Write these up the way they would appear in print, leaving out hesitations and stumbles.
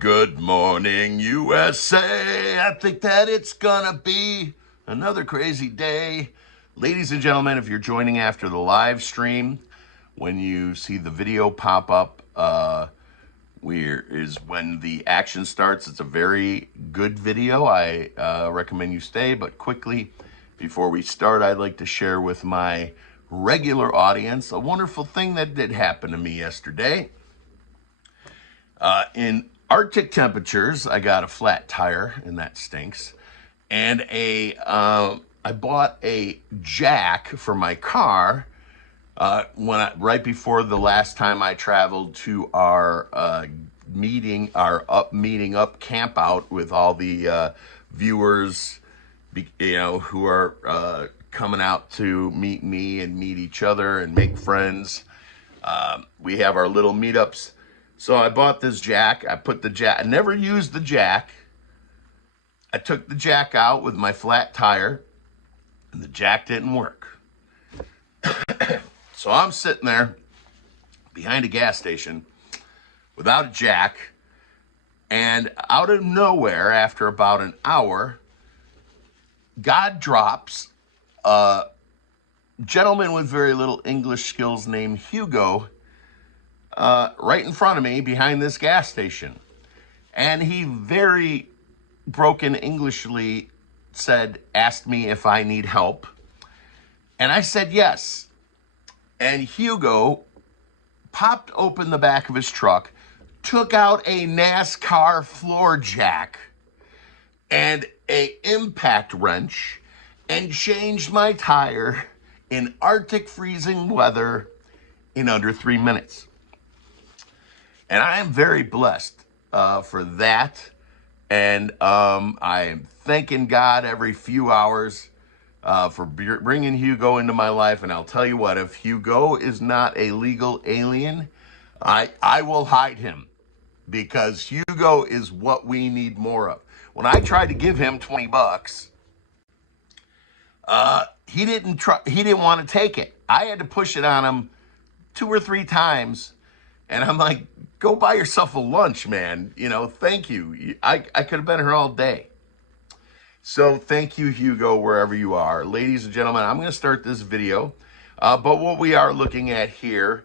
Good morning, USA. I think that it's gonna be another crazy day. Ladies and gentlemen, if you're joining after the live stream, when you see the video pop up, is when the action starts. It's a very good video. I recommend you stay, but quickly, before we start, I'd like to share with my regular audience a wonderful thing that did happen to me yesterday. In Arctic temperatures, I got a flat tire, and that stinks. And I bought a jack for my car right before the last time I traveled to our meeting up camp out with all the viewers, who are coming out to meet me and meet each other and make friends. We have our little meetups. So I bought this jack. I never used the jack. I took the jack out with my flat tire, and the jack didn't work. So I'm sitting there behind a gas station without a jack, and out of nowhere, after about an hour, God drops a gentleman with very little English skills named Hugo right in front of me behind this gas station. And he very broken Englishly asked me if I need help. And I said yes. And Hugo popped open the back of his truck, took out a NASCAR floor jack and a impact wrench, and changed my tire in Arctic freezing weather in under 3 minutes. And I am very blessed for that. And I am thanking God every few hours for bringing Hugo into my life. And I'll tell you what, if Hugo is not a legal alien, I will hide him, because Hugo is what we need more of. When I tried to give him $20, he didn't want to take it. I had to push it on him 2 or 3 times. And I'm like, go buy yourself a lunch, man. Thank you. I could have been here all day. So thank you, Hugo, wherever you are. Ladies and gentlemen, I'm going to start this video. But what we are looking at here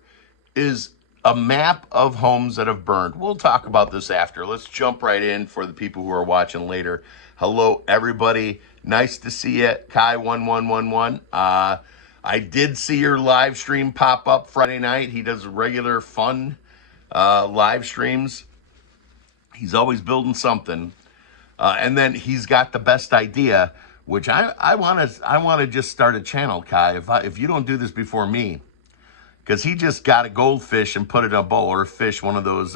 is a map of homes that have burned. We'll talk about this after. Let's jump right in for the people who are watching later. Hello, everybody. Nice to see you, Kai1111. I did see your live stream pop up Friday night. He does regular fun live streams. He's always building something. And then he's got the best idea, which I want to just start a channel, Kai. If you don't do this before me, because he just got a goldfish and put it in a bowl, or a fish, one of those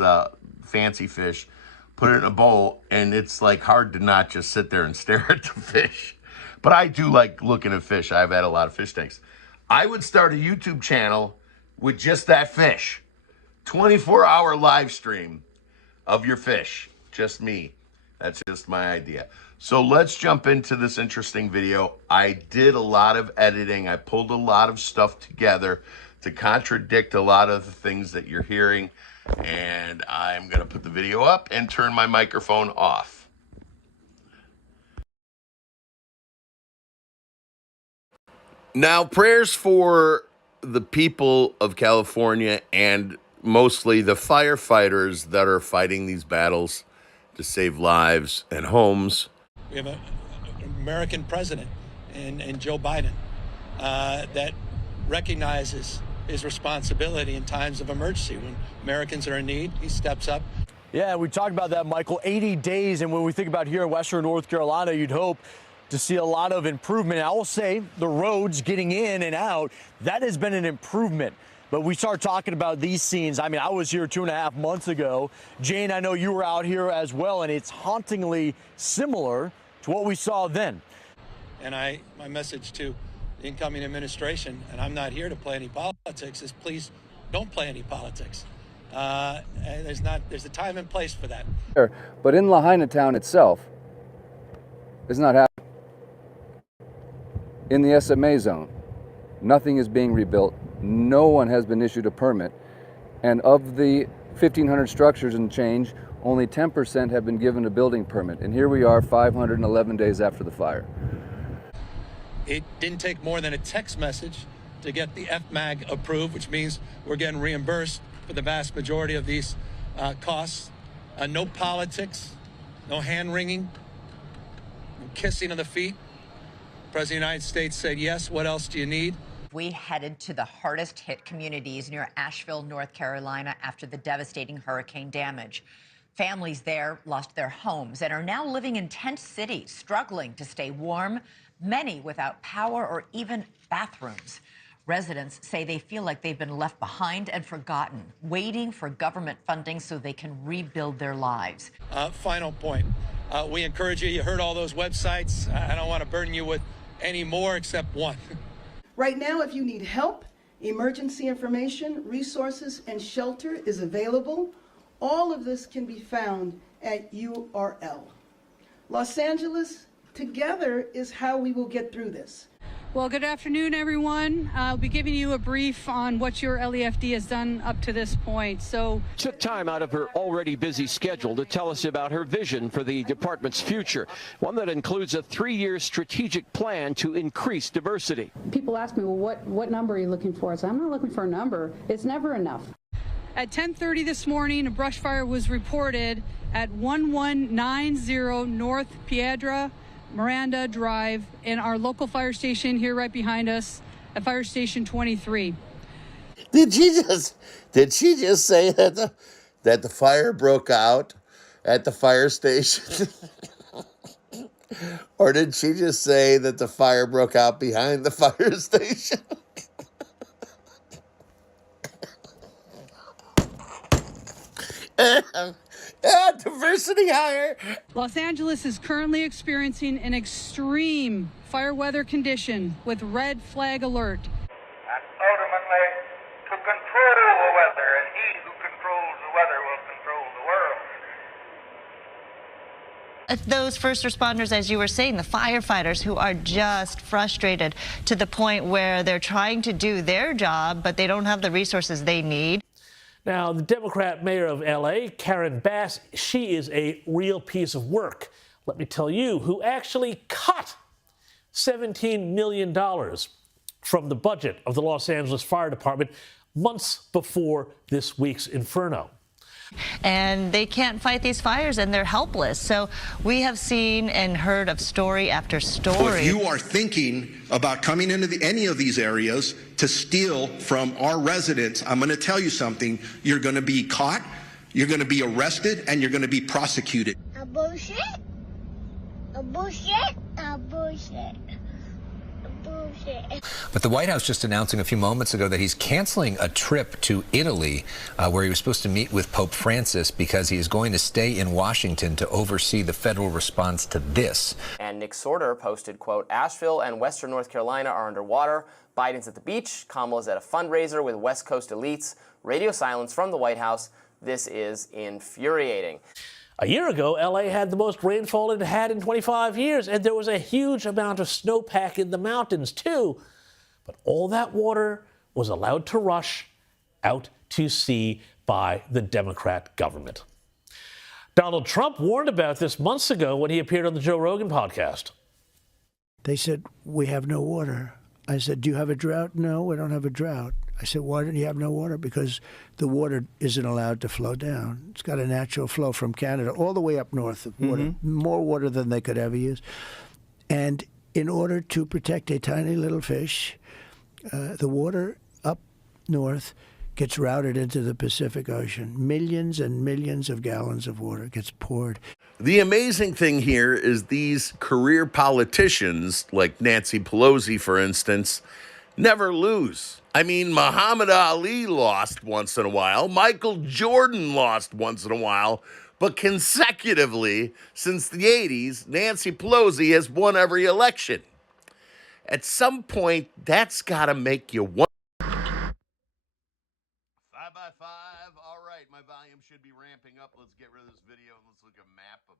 fancy fish, put it in a bowl, and it's like hard to not just sit there and stare at the fish. But I do like looking at fish. I've had a lot of fish tanks. I would start a YouTube channel with just that fish. 24-hour live stream of your fish. Just me. That's just my idea. So let's jump into this interesting video. I did a lot of editing. I pulled a lot of stuff together to contradict a lot of the things that you're hearing. And I'm going to put the video up and turn my microphone off. Now, prayers for the people of California, and mostly the firefighters that are fighting these battles to save lives and homes. We have an American president in Joe Biden that recognizes his responsibility in times of emergency. When Americans are in need, he steps up. Yeah, we talked about that, Michael. 80 days, and when we think about here in Western North Carolina, you'd hope to see a lot of improvement. I will say the roads getting in and out, that has been an improvement. But we start talking about these scenes. I mean, I was here 2.5 months ago. Jane, I know you were out here as well, and it's hauntingly similar to what we saw then. And my message to the incoming administration, and I'm not here to play any politics, is please don't play any politics. There's a time and place for that. But in Lahaina town itself, it's not happening. In the SMA zone, nothing is being rebuilt. No one has been issued a permit. And of the 1,500 structures and change, Only 10% have been given a building permit, and here we are 511 days after the fire. It didn't take more than a text message to get the FMAG approved, which means we're getting reimbursed for the vast majority of these costs. No politics, no hand-wringing, no kissing of the feet. The President of the United States said, yes, what else do you need? We headed to the hardest hit communities near Asheville, North Carolina, after the devastating hurricane damage. Families there lost their homes and are now living in tent cities, struggling to stay warm, many without power or even bathrooms. Residents say they feel like they've been left behind and forgotten, waiting for government funding so they can rebuild their lives. Final point. We encourage you. You heard all those websites. I don't want to burden you with any more except one. Right now, if you need help, emergency information, resources, and shelter is available. All of this can be found at URL. Los Angeles, together is how we will get through this. Well, good afternoon, everyone. I'll be giving you a brief on what your LEFD has done up to this point. So, took time out of her already busy schedule to tell us about her vision for the department's future, one that includes a 3-year strategic plan to increase diversity. People ask me, well, what number are you looking for? I say, I'm not looking for a number. It's never enough. At 10:30 this morning, a brush fire was reported at 1190 North Piedra Miranda Drive in our local fire station here right behind us at Fire Station 23. Did she just say that the fire broke out at the fire station? Or did she just say that the fire broke out behind the fire station? Diversity hire. Los Angeles is currently experiencing an extreme fire weather condition with red flag alert. And ultimately, to control the weather, and he who controls the weather will control the world. Those first responders, as you were saying, the firefighters who are just frustrated to the point where they're trying to do their job, but they don't have the resources they need. Now, the Democrat mayor of L.A., Karen Bass, she is a real piece of work. Let me tell you, who actually cut $17 million from the budget of the Los Angeles Fire Department months before this week's inferno. And they can't fight these fires, and they're helpless. So we have seen and heard of story after story. If you are thinking about coming into any of these areas to steal from our residents, I'm going to tell you something. You're going to be caught, you're going to be arrested, and you're going to be prosecuted. A bullshit? A bullshit? A bullshit. But the White House just announcing a few moments ago that he's canceling a trip to Italy where he was supposed to meet with Pope Francis because he is going to stay in Washington to oversee the federal response to this. And Nick Sorter posted, quote, Asheville and Western North Carolina are underwater. Biden's at the beach. Kamala's at a fundraiser with West Coast elites. Radio silence from the White House. This is infuriating. A year ago, L.A. had the most rainfall it had in 25 years, and there was a huge amount of snowpack in the mountains, too. But all that water was allowed to rush out to sea by the Democrat government. Donald Trump warned about this months ago when he appeared on the Joe Rogan podcast. They said, we have no water. I said, do you have a drought? No, we don't have a drought. I said, why don't you have no water? Because the water isn't allowed to flow down. It's got a natural flow from Canada all the way up north of water, more water than they could ever use. And in order to protect a tiny little fish, the water up north gets routed into the Pacific Ocean. Millions and millions of gallons of water gets poured. The amazing thing here is these career politicians, like Nancy Pelosi, for instance, never lose. I mean, Muhammad Ali lost once in a while. Michael Jordan lost once in a while. But consecutively, since the 80s, Nancy Pelosi has won every election. At some point, that's got to make you wonder. 5 by 5. All right, my volume should be ramping up. Let's get rid of this video and let's look at a map of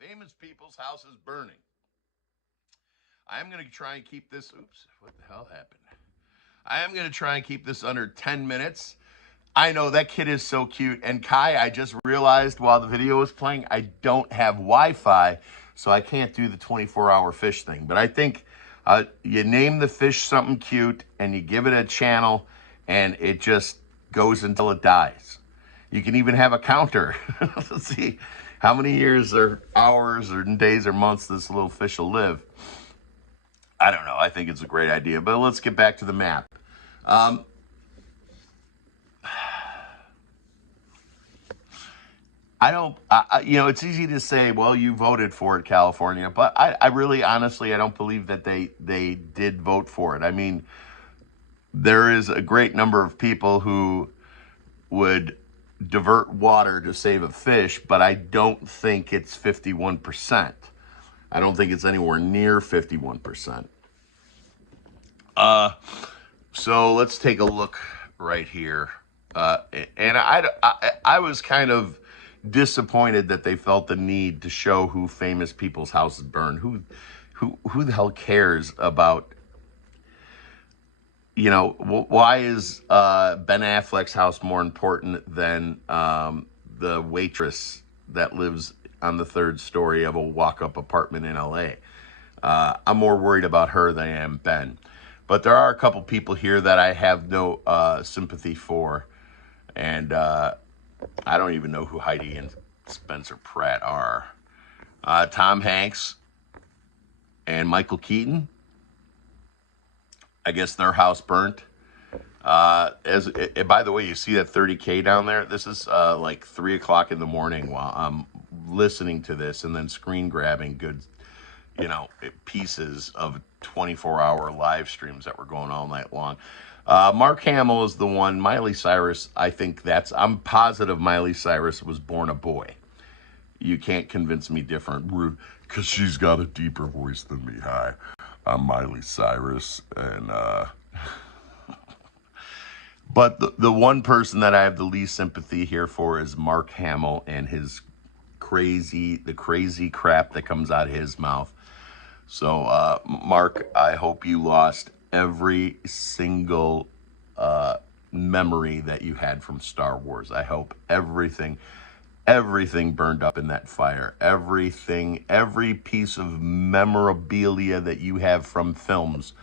famous people's houses burning. I'm going to try and keep this. Oops, what the hell happened? I am going to try and keep this under 10 minutes. I know that kid is so cute. And Kai, I just realized while the video was playing, I don't have Wi-Fi, so I can't do the 24-hour fish thing. But I think you name the fish something cute and you give it a channel and it just goes until it dies. You can even have a counter. Let's see how many years or hours or days or months this little fish will live. I don't know. I think it's a great idea. But let's get back to the map. It's easy to say, well, you voted for it, California, but I really, honestly, I don't believe that they did vote for it. I mean, there is a great number of people who would divert water to save a fish, but I don't think it's 51%. I don't think it's anywhere near 51%. So let's take a look right here. And I was kind of disappointed that they felt the need to show who famous people's houses burned. Who the hell cares about, why is Ben Affleck's house more important than the waitress that lives on the third story of a walk-up apartment in LA? I'm more worried about her than I am Ben. But there are a couple people here that I have no sympathy for. And I don't even know who Heidi and Spencer Pratt are. Tom Hanks and Michael Keaton. I guess their house burnt. By the way, you see that 30K down there? This is like 3 o'clock in the morning while I'm listening to this and then screen grabbing good, pieces of 24-hour live streams that were going all night long. Mark Hamill is the one. Miley Cyrus, I'm positive Miley Cyrus was born a boy. You can't convince me different, because she's got a deeper voice than me. Hi, I'm Miley Cyrus, and but the one person that I have the least sympathy here for is Mark Hamill and his crazy crap that comes out of his mouth. So, Mark, I hope you lost every single memory that you had from Star Wars. I hope everything burned up in that fire. Every piece of memorabilia that you have from films,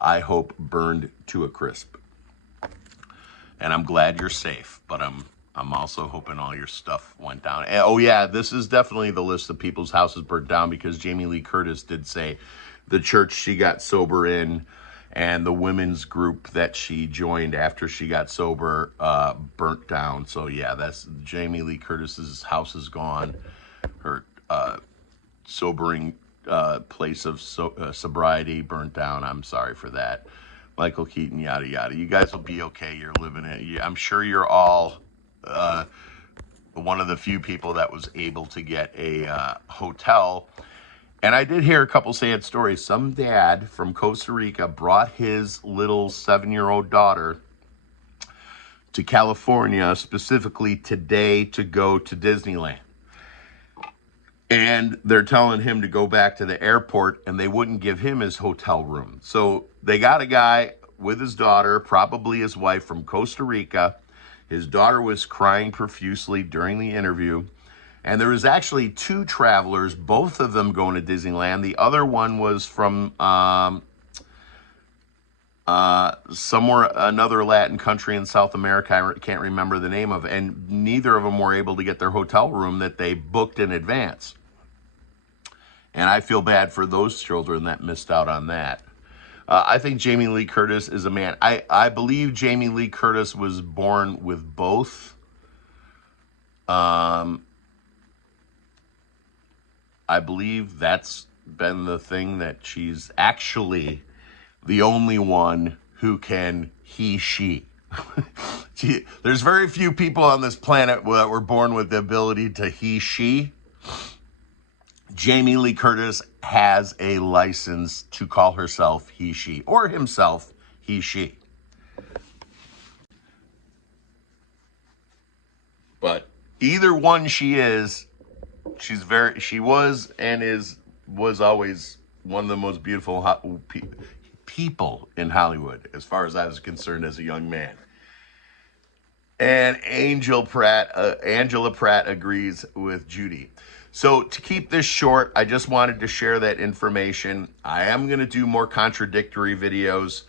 I hope burned to a crisp. And I'm glad you're safe, but I'm also hoping all your stuff went down. And, oh yeah, this is definitely the list of people's houses burned down, because Jamie Lee Curtis did say the church she got sober in and the women's group that she joined after she got sober burnt down. So yeah, that's Jamie Lee Curtis's house is gone. Her sobering place of sobriety burnt down. I'm sorry for that. Michael Keaton, yada yada. You guys will be okay. You're living it. I'm sure you're all one of the few people that was able to get a hotel. And I did hear a couple sad stories. Some dad from Costa Rica brought his little 7-year-old daughter to California, specifically today, to go to Disneyland. And they're telling him to go back to the airport, and they wouldn't give him his hotel room. So they got a guy with his daughter, probably his wife, from Costa Rica. His daughter was crying profusely during the interview. And there was actually 2 travelers, both of them going to Disneyland. The other one was from somewhere, another Latin country in South America. I can't remember the name of it. And neither of them were able to get their hotel room that they booked in advance. And I feel bad for those children that missed out on that. I think Jamie Lee Curtis is a man. I believe Jamie Lee Curtis was born with both. I believe that's been the thing, that she's actually the only one who can he/she. There's very few people on this planet that were born with the ability to he/she. Jamie Lee Curtis has a license to call herself he/she, or himself he/she. But either one she is, she was and was always one of the most beautiful people in Hollywood, as far as I was concerned as a young man. And Angela Pratt agrees with Judy. So to keep this short, I just wanted to share that information. I am going to do more contradictory videos,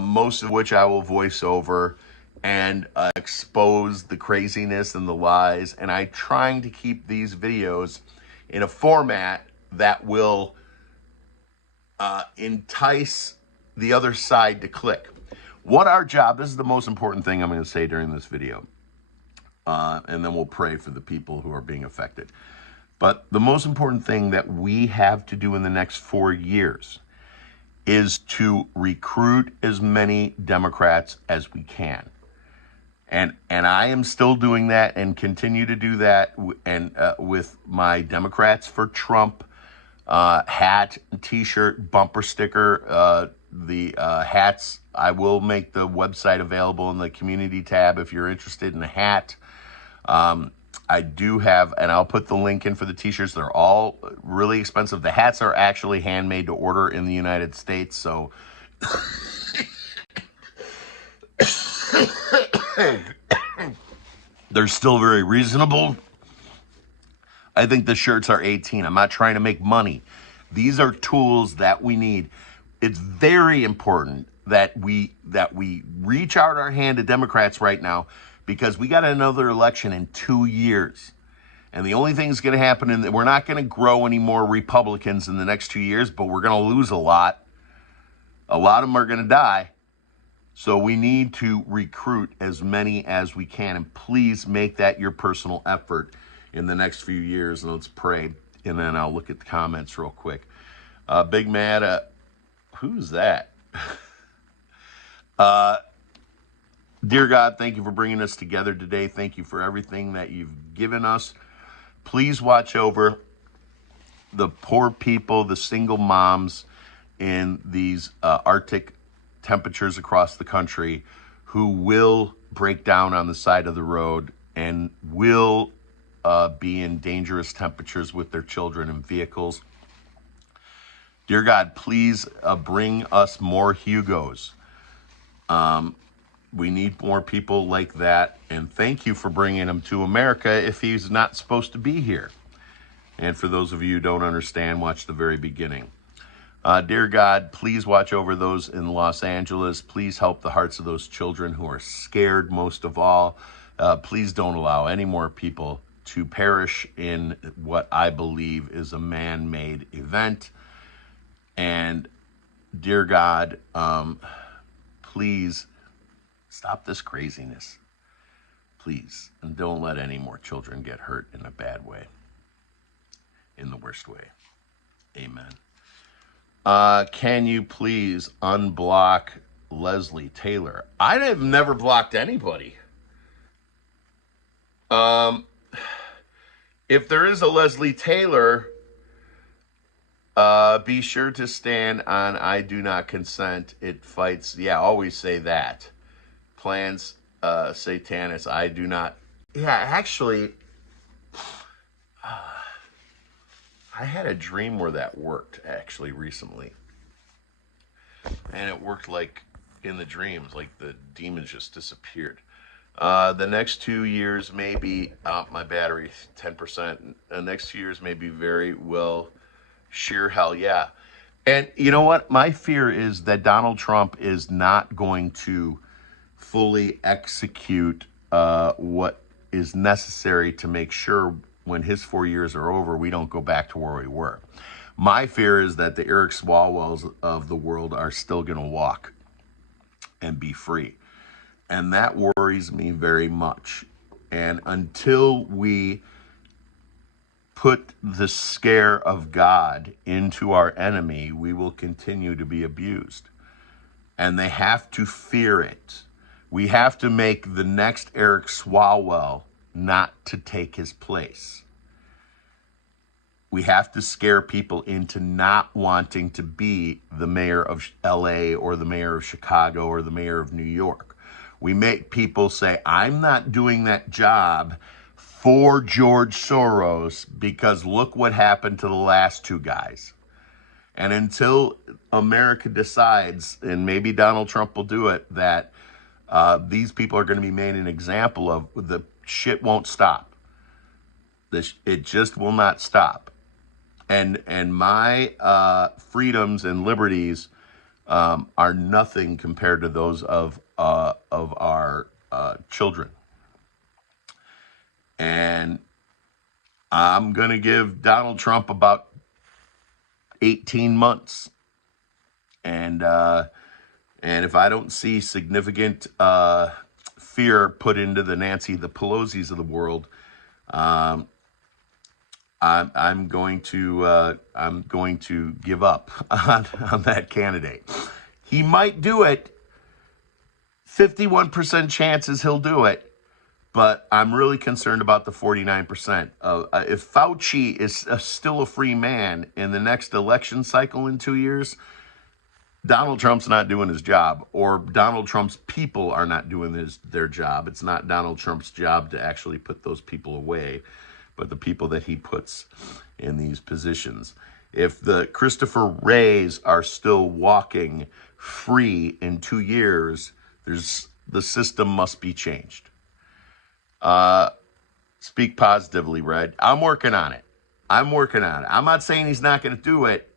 most of which I will voice over and expose the craziness and the lies. And I'm trying to keep these videos in a format that will entice the other side to click. What our job, this is the most important thing I'm going to say during this video, and then we'll pray for the people who are being affected. But the most important thing that we have to do in the next 4 years is to recruit as many Democrats as we can. And I am still doing that and continue to do that and with my Democrats for Trump hat, t-shirt, bumper sticker. The hats, I will make the website available in the community tab if you're interested in a hat. I do have, and I'll put the link in for the t-shirts. They're all really expensive. The hats are actually handmade to order in the United States, so they're still very reasonable. I think the shirts are $18. I'm not trying to make money. These are tools that we need. It's very important that we reach out our hand to Democrats right now, because we got another election in 2 years. And the only thing that's going to happen is that we're not going to grow any more Republicans in the next 2 years, but we're going to lose a lot. A lot of them are going to die. So we need to recruit as many as we can. And please make that your personal effort in the next few years. And let's pray. And then I'll look at the comments real quick. Big Mad, who's that? Dear God, thank you for bringing us together today. Thank you for everything that you've given us. Please watch over the poor people, the single moms in these Arctic temperatures across the country who will break down on the side of the road and will be in dangerous temperatures with their children and vehicles. Dear God, please bring us more Hugos. We need more people like that, and thank you for bringing him to America if he's not supposed to be here. And for those of you who don't understand, watch the very beginning. Dear God, please watch over those in Los Angeles. Please help the hearts of those children who are scared most of all. Please don't allow any more people to perish in what I believe is a man-made event. And dear God, please stop this craziness, please. And don't let any more children get hurt in a bad way, in the worst way. Amen. Can you please unblock Leslie Taylor? I have never blocked anybody. If there is a Leslie Taylor, be sure to stand on I do not consent. It fights. Yeah, always say that. Plans, Satanis, I do not. Yeah, actually, I had a dream where that worked, actually, recently. And it worked like in the dreams, like the demons just disappeared. The next 2 years may be, my battery, 10%. The next 2 years may be very well, sheer hell yeah. And you know what? My fear is that Donald Trump is not going to fully execute what is necessary to make sure when his 4 years are over, we don't go back to where we were. My fear is that the Eric Swalwells of the world are still going to walk and be free. And that worries me very much. And until we put the scare of God into our enemy, we will continue to be abused. And they have to fear it. We have to make the next Eric Swalwell not to take his place. We have to scare people into not wanting to be the mayor of LA or the mayor of Chicago or the mayor of New York. We make people say, I'm not doing that job for George Soros because look what happened to the last two guys. And until America decides, and maybe Donald Trump will do it, that These people are going to be made an example of. The shit won't stop. It just will not stop. And my freedoms and liberties are nothing compared to those of our children. And I'm going to give Donald Trump about 18 months. And if I don't see significant fear put into the Pelosi's of the world, I'm going to give up on that candidate. He might do it. 51% chances he'll do it. But I'm really concerned about the 49%. If Fauci is still a free man in the next election cycle in 2 years, Donald Trump's not doing his job, or Donald Trump's people are not doing their job. It's not Donald Trump's job to actually put those people away, but the people that he puts in these positions. If the Christopher Wrays are still walking free in 2 years, the system must be changed. Speak positively, Red. I'm working on it. I'm not saying he's not going to do it,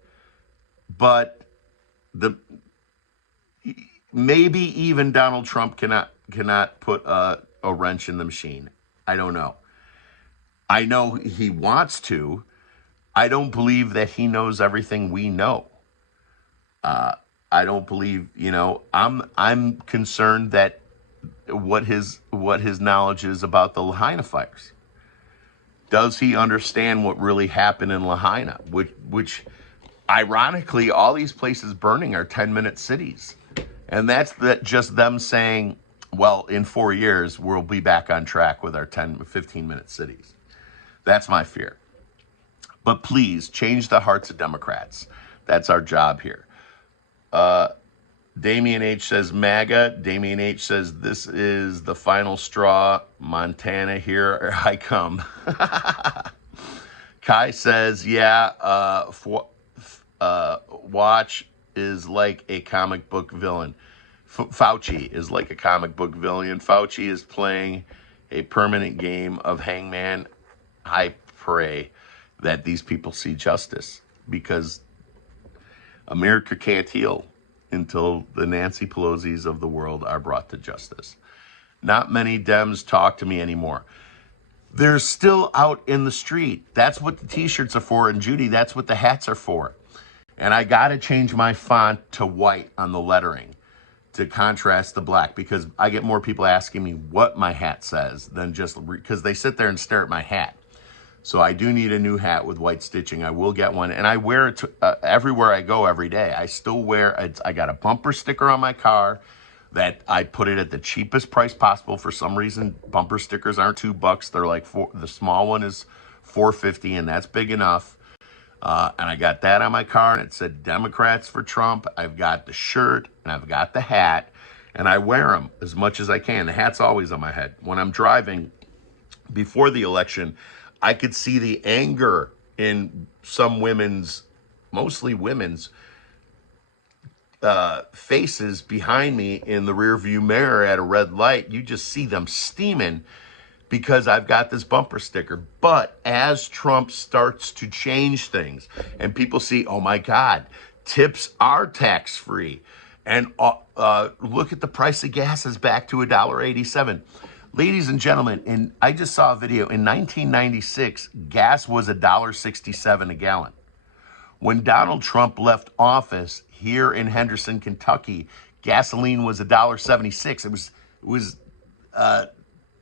but maybe even Donald Trump cannot put a wrench in the machine. I don't know. I know he wants to. I don't believe that he knows everything we know. I don't believe, I'm concerned that what his knowledge is about the Lahaina fires. Does he understand what really happened in Lahaina? Which ironically, all these places burning are 10-minute cities. And that's just them saying, well, in 4 years, we'll be back on track with our 15-minute cities. That's my fear. But please, change the hearts of Democrats. That's our job here. Damian H. says MAGA. Damian H. says this is the final straw. Montana, here I come. Kai says, Watch is like a comic book villain. Fauci is like a comic book villain. Fauci is playing a permanent game of hangman. I pray that these people see justice, because America can't heal until the Nancy Pelosi's of the world are brought to justice. Not many Dems talk to me anymore. They're still out in the street. That's what the t-shirts are for. And Judy, that's what the hats are for. And I got to change my font to white on the lettering to contrast the black, because I get more people asking me what my hat says than just because they sit there and stare at my hat. So I do need a new hat with white stitching. I will get one, and I wear it everywhere I go every day. I still wear it. I got a bumper sticker on my car that I put it at the cheapest price possible. For some reason, bumper stickers aren't $2. They're like the small one is $4.50, and that's big enough. And I got that on my car, and it said Democrats for Trump. I've got the shirt, and I've got the hat, and I wear them as much as I can. The hat's always on my head. When I'm driving before the election, I could see the anger in some women's, mostly women's, faces behind me in the rearview mirror at a red light. You just see them steaming because I've got this bumper sticker. But as Trump starts to change things and people see, oh my God, tips are tax-free, and look at the price of gas is back to $1.87. Ladies and gentlemen, I just saw a video. In 1996, gas was $1.67 a gallon. When Donald Trump left office here in Henderson, Kentucky, gasoline was $1.76. It was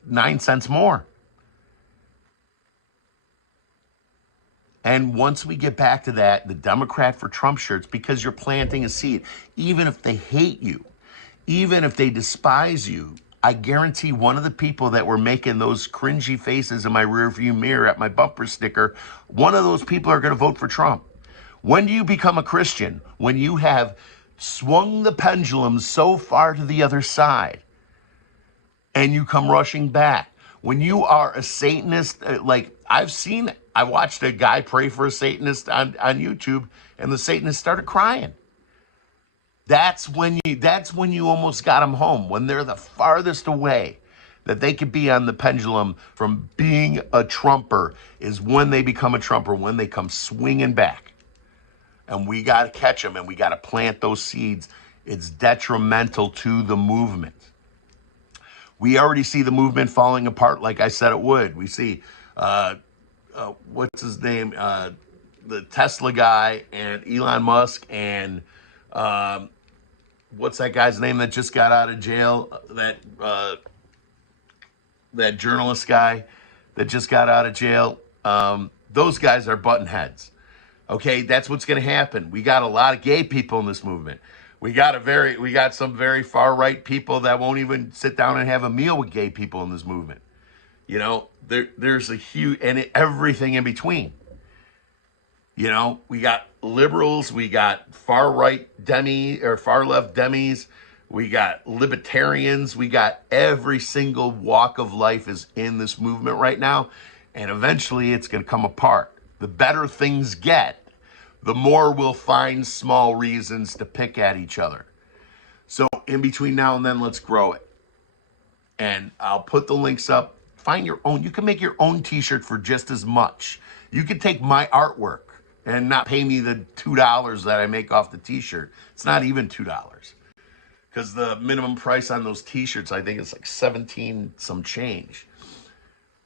9 cents more. And once we get back to that, the Democrat for Trump shirts, because you're planting a seed, even if they hate you, even if they despise you, I guarantee one of the people that were making those cringy faces in my rearview mirror at my bumper sticker, one of those people are going to vote for Trump. When do you become a Christian? When you have swung the pendulum so far to the other side and you come rushing back. When you are a Satanist, like I've seen, I watched a guy pray for a Satanist on YouTube, and the Satanist started crying. That's when you almost got them home, when they're the farthest away that they could be on the pendulum from being a Trumper, is when they become a Trumper, when they come swinging back. And we got to catch them, and we got to plant those seeds. It's detrimental to the movement. We already see the movement falling apart like I said it would. We see, what's his name? The Tesla guy and Elon Musk and what's that guy's name that just got out of jail? That journalist guy that just got out of jail. Those guys are button heads. Okay, that's what's going to happen. We got a lot of gay people in this movement. We got some very far right people that won't even sit down and have a meal with gay people in this movement. You know, there's a huge, and everything in between. You know, we got liberals, we got far right far left demis, we got libertarians, we got every single walk of life is in this movement right now, and eventually it's going to come apart. The better things get, the more we'll find small reasons to pick at each other. So in between now and then, let's grow it. And I'll put the links up. Find your own. You can make your own t-shirt for just as much. You could take my artwork and not pay me the $2 that I make off the t-shirt. It's not even $2. Because the minimum price on those t-shirts, I think it's like 17 some change.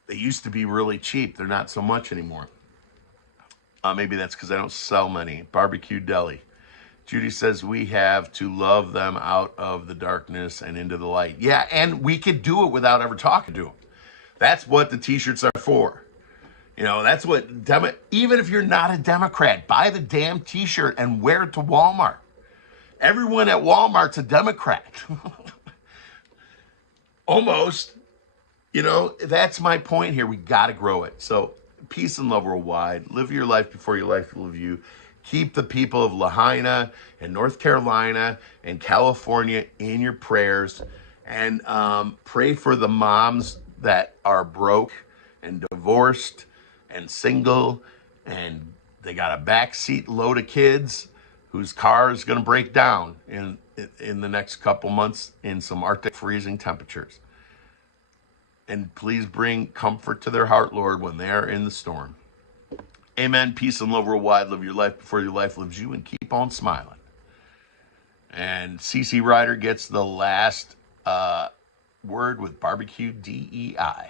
They used to be really cheap. They're not so much anymore. Maybe that's because I don't sell many. Barbecue Deli. Judy says we have to love them out of the darkness and into the light. Yeah, and we could do it without ever talking to them. That's what the t-shirts are for. You know, that's what, even if you're not a Democrat, buy the damn t-shirt and wear it to Walmart. Everyone at Walmart's a Democrat. Almost. You know, that's my point here. We got to grow it. So peace and love worldwide. Live your life before your life will live you. Keep the people of Lahaina and North Carolina and California in your prayers. And pray for the moms that are broke and divorced and single, and they got a backseat load of kids whose car is going to break down in the next couple months in some Arctic freezing temperatures. And please bring comfort to their heart, Lord, when they're in the storm. Amen. Peace and love worldwide. Live your life before your life lives you, and keep on smiling. And CC Ryder gets the last word with Barbecue DEI.